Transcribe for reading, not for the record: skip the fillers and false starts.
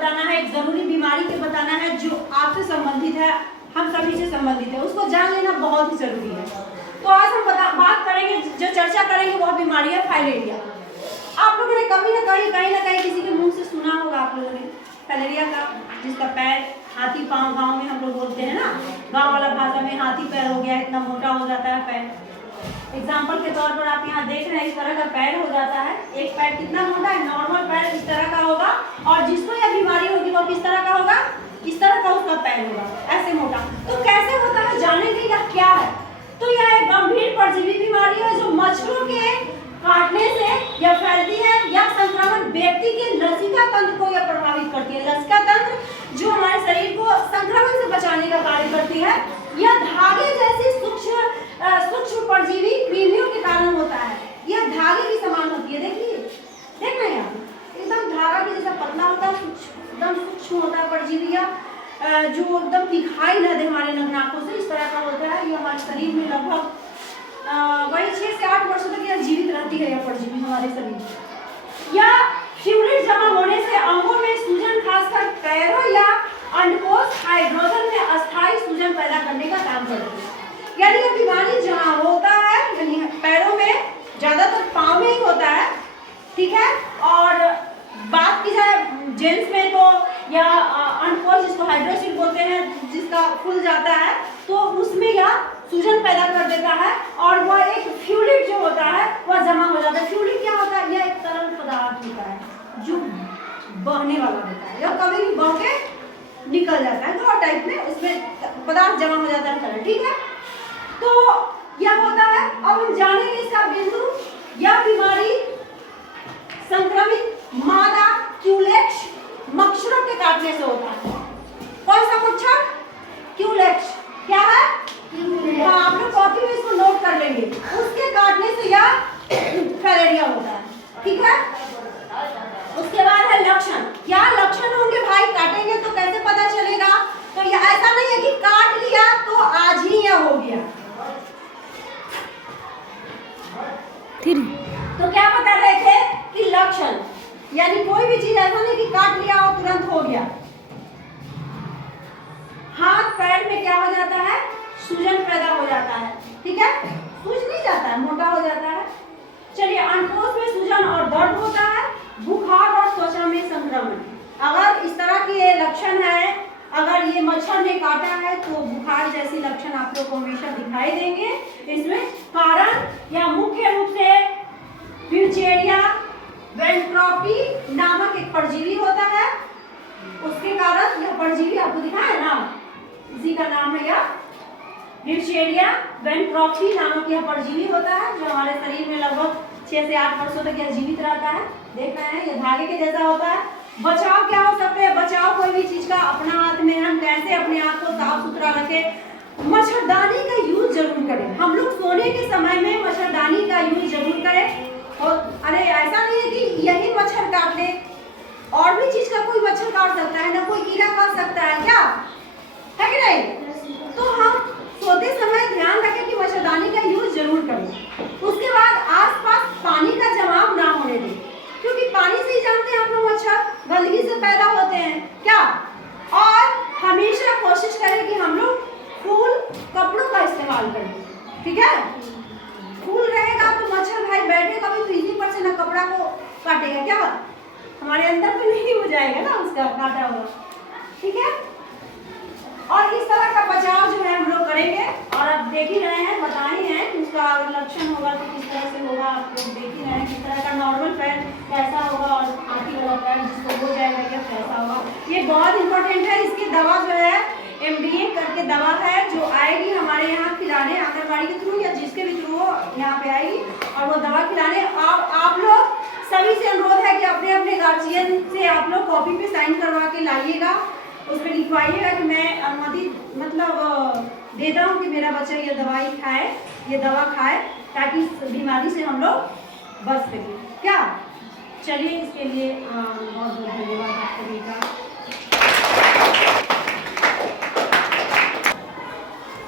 बताना है, एक जरूरी बीमारी के बताना है जो आपसे संबंधित है, हम सभी से संबंधित है, उसको जान लेना बहुत ही जरूरी है। तो आज हम बात करेंगे, जो चर्चा करेंगे वह बीमारी है फाइलेरिया। आप लोगों ने कभी ना कहीं किसी के मुंह से सुना होगा आप लोगों ने फाइलेरिया का, जिसका पैर हाथी पाँव, गाँव में हम लोग बोलते हैं ना, गाँव वाला भाषा में हाथी पैर हो गया, इतना मोटा हो जाता है पैर। एग्जाम्पल के तौर पर आप यहाँ देख रहे हैं, इस तरह का पैर हो जाता है। एक पैर कितना मोटा है, नॉर्मल पैर इस तरह का होगा, और जिसको यह बीमारी होगी वो किस तरह का होगा, इस तरह का उसका पैर होगा, ऐसे मोटा। तो कैसे होता है जानेंगे यह क्या है। तो यह एक गंभीर परजीवी बीमारी है जो मच्छरों के काटने से या फैलती है, या संक्रमण व्यक्ति के लसिका तंत्र को यह प्रभावित करती है। लसिका तंत्र जो हमारे शरीर को संक्रमण से बचाने का कार्य करती है, यह धागे जैसी सूक्ष्म परजीवी कृमियों के कारण होता है। यह धागे की समान होती है, देखिए, देख रहे हैं आप, एकदम धागा के जैसा पतला होता है, एकदम सूक्ष्म होता है परजीवी, जो एकदम दिखाई न दे हमारे नग्नाकों से, इस तरह का होता है। ये हमारे शरीर में लगभग वही 6 से 8 वर्षों तक यह जीवित रहती है, यह परजीवी हमारे शरीर में। या फ्लूइड जमा होने से अंगों में सूजन, खासकर पैरों या अंडकोश हाइड्रोजन में अस्थायी सूजन पैदा करने का काम करती है। यानी ये बीमारी जहाँ होता है, यानी पैरों में, ज्यादातर पाँव में ही होता है, ठीक है। और बात की जाए जेंट्स में तो, या अंडकोश जिसको हाइड्रोसिल बोलते हैं, जिसका फूल जाता है, तो उसमें यह सूजन पैदा कर देता है, और वह एक फ्लूइड जो होता है वह जमा हो जाता है। फ्लूइड क्या होता है, यह एक तरल पदार्थ होता है जो बहने वाला होता है, यह कभी भी बह के निकल जाता है, घोल टाइप में उसमें पदार्थ जमा हो जाता है, ठीक है। तो यह होता है। अब हम जानेंगे इसका बिंदु। यह बीमारी संक्रमित मादा क्यूलेक्स मच्छरों के काटने से होता है। कौन सा मच्छर, क्यूलेक्स, क्या है, हाँ, आप लोग कॉपी में इसको नोट कर लेंगे। उसके काटने से यह फाइलेरिया होता है, ठीक है। उसके बाद है लक्षण। क्या लक्षण होंगे भाई, काटेंगे तो कैसे पता चलेगा। तो यह ऐसा नहीं है कि काट लिया तो आज ही यह हो गया। तो क्या बता रहे थे कि लक्षण, यानी कोई भी चीज ऐसा नहीं कि काट लिया और तुरंत हो गया। हाथ पैर में क्या हो जाता है, सूजन पैदा हो जाता है, ठीक है, सूज नहीं जाता है, मोटा हो जाता है। चलिए, अंडकोश में सूजन और दर्द होता है, बुखार और त्वचा में संक्रमण। अगर इस तरह के लक्षण है, अगर ये मच्छर ने काटा है तो बुखार जैसी लक्षण आप लोग को हमेशा दिखाई देंगे। इसमें कारण या मुख्य रूप से फ्यूचेरिया वेंट्रोपी नामक एक परजीवी होता है, उसके कारण यह परजीवी आपको दिखाया ना, इसी का नाम है यह फ्यूचेरिया वेंट्रोपी नामक यह परजीवी होता है, जो हमारे शरीर में लगभग 6 से 8 वर्षों तक यह जीवित रहता है। देख रहे हैं, यह धागे के जैसा होता है। बचाव क्या हो सकते हैं, बचाव कोई भी चीज का अपना हाथ में, हम कैसे अपने आप को साफ सुथरा रखें। मच्छरदानी का यूज जरूर करें। हम लोग सोने के समय में मच्छरदानी का यूज जरूर करें। और अरे ऐसा नहीं है कि यही मच्छर काट ले, और भी चीज का कोई मच्छर काट सकता है ना, कोई कीड़ा काट सकता है, क्या है कि नहीं। तो हम सोते समय ध्यान रखें कि मच्छरदानी का यूज जरूर करें। उसके बाद आसपास पानी का जमाव ना होने दें, क्योंकि पानी से ही जानते हैं आप लोग मच्छर गंदगी से पैदा होते हैं, क्या। और हमेशा कोशिश करें कि हम लोग फूल कपड़ों का इस्तेमाल करें, ठीक है। फूल रहेगा तो मच्छर भाई बैठेगा भी तो इसी पर से ना कपड़ा को काटेगा, क्या हमारे अंदर भी नहीं हो जाएगा ना उसका काटा हुआ, ठीक है। और इस तरह का बचाव जो है हम लोग करेंगे, और आप देख ही रहे हैं, बता ही हैं कि उसका अगर लक्षण होगा तो किस तरह से होगा, आप लोग देख ही रहे हैं किस तरह का नॉर्मल पैर कैसा होगा और हाथी वाला पैर जिसको हो जाएगा क्या कैसा होगा। ये बहुत इंपॉर्टेंट है। इसकी दवा जो है MDA करके दवा है, जो आएगी हमारे यहाँ खिलाने, आंगनबाड़ी के थ्रू या जिसके भी थ्रू यहाँ पे आएगी, और वो दवा खिलाने। आप लोग सभी से अनुरोध है कि अपने अपने गार्जियन से आप लोग कॉपी पे साइन करवा के लाइएगा, उस पर लिखवाइएगा कि मैं अनुमति मतलब देता हूँ कि मेरा बच्चा ये दवाई खाए, ये दवा खाए, ताकि इस बीमारी से हम लोग बच सकें, क्या। चलिए, इसके लिए बहुत बहुत धन्यवाद आप सभी का।